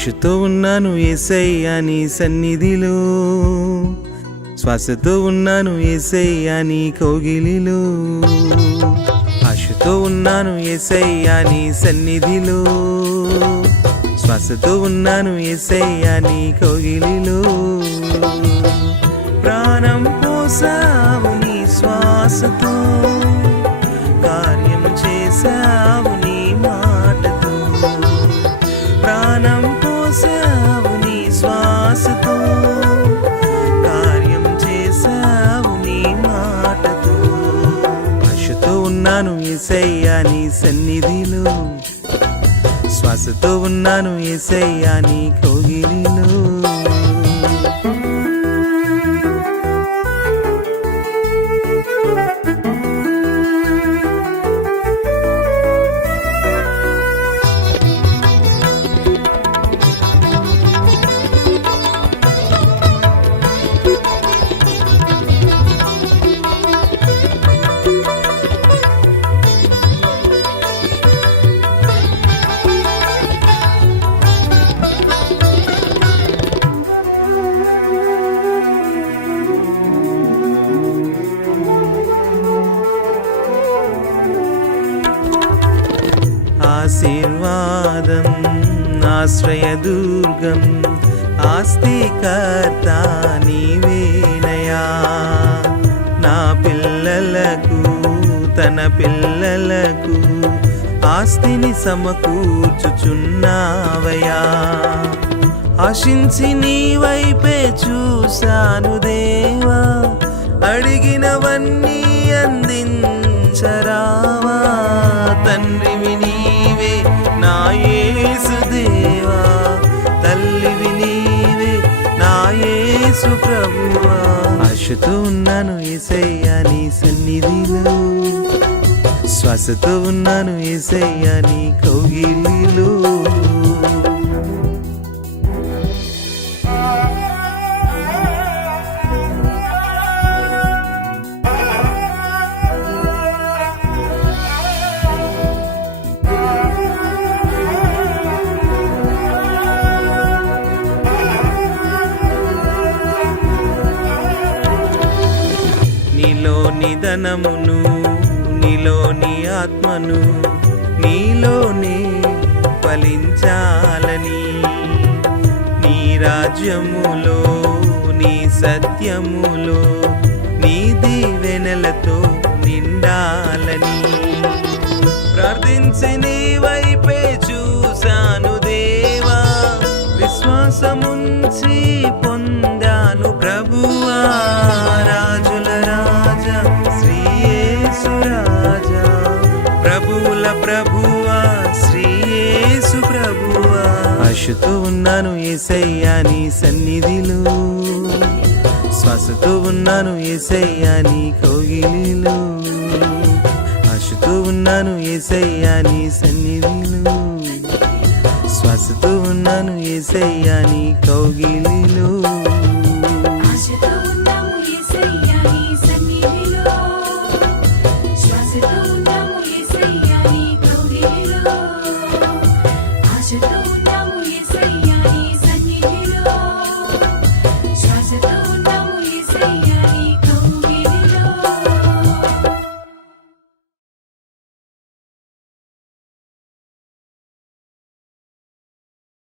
ఆశతో ఉన్నాను యేసయ్యా నీ సన్నిధిలో, శ్వాసతో ఉన్నాను యేసయ్యా నీ కౌగిలిలో. ఆశతో ఉన్నాను యేసయ్యా నీ సన్నిధిలో, శ్వాసతో ఉన్నాను యేసయ్యా నీ కౌగిలిలో. ప్రాణం పోసావు నీ శ్వాసతో, కార్యం చేసావు నీ మాటతో. ప్రాణం పోసావు నీ శ్వాసతో, కార్యం చేసావు నీ మాటతో. ఆశతో ఉన్నాను యేసయ్యా నీ సన్నిధిలో, శ్వాసతో ఉన్నాను యేసయ్యా నీ కౌగిలిలో. ఆశీర్వాదం ఆశ్రయదుర్గం ఆస్తికర్త నీవేనయా. నా పిల్లలకు తన పిల్లలకు ఆస్తిని సమకూర్చుచున్నావయా. ఆశించి నీ వైపే చూశాను దేవా, అడిగినవన్నీ అందించరావా. తండ్రివి నీవే నా యేసుదేవా, తల్లివి నీవే నా యేసు ప్రభువా. ఆశతో ఉన్నాను యేసయ్యా నీ సన్నిధిలో, శ్వాసతో ఉన్నాను యేసయ్యా నీ కౌగిలిలో. నీలోని ధనమును, నీలోని ఆత్మను, నీలోనే ఫలించాలని, నీ రాజ్యములో నీ సత్యములో నీ దీవెనలతో నిండాలని. ప్రార్థించి నీ వైపే చూశాను దేవా, విశ్వాసముంచి పొందాను ప్రభువా. రాజుల రాజా శ్రీ యేసు రాజా, ప్రభువుల ప్రభువా శ్రీ యేసు ప్రభువా. ఆశతో ఉన్నాను యేసయ్యా నీ సన్నిధిలో, శ్వాసతో ఉన్నాను యేసయ్యా నీ కౌగిలిలో. ఆశతో ఉన్నాను యేసయ్యా నీ సన్నిధిలో, శ్వాసతో ఉన్నాను యేసయ్యా నీ కౌగిలిలో.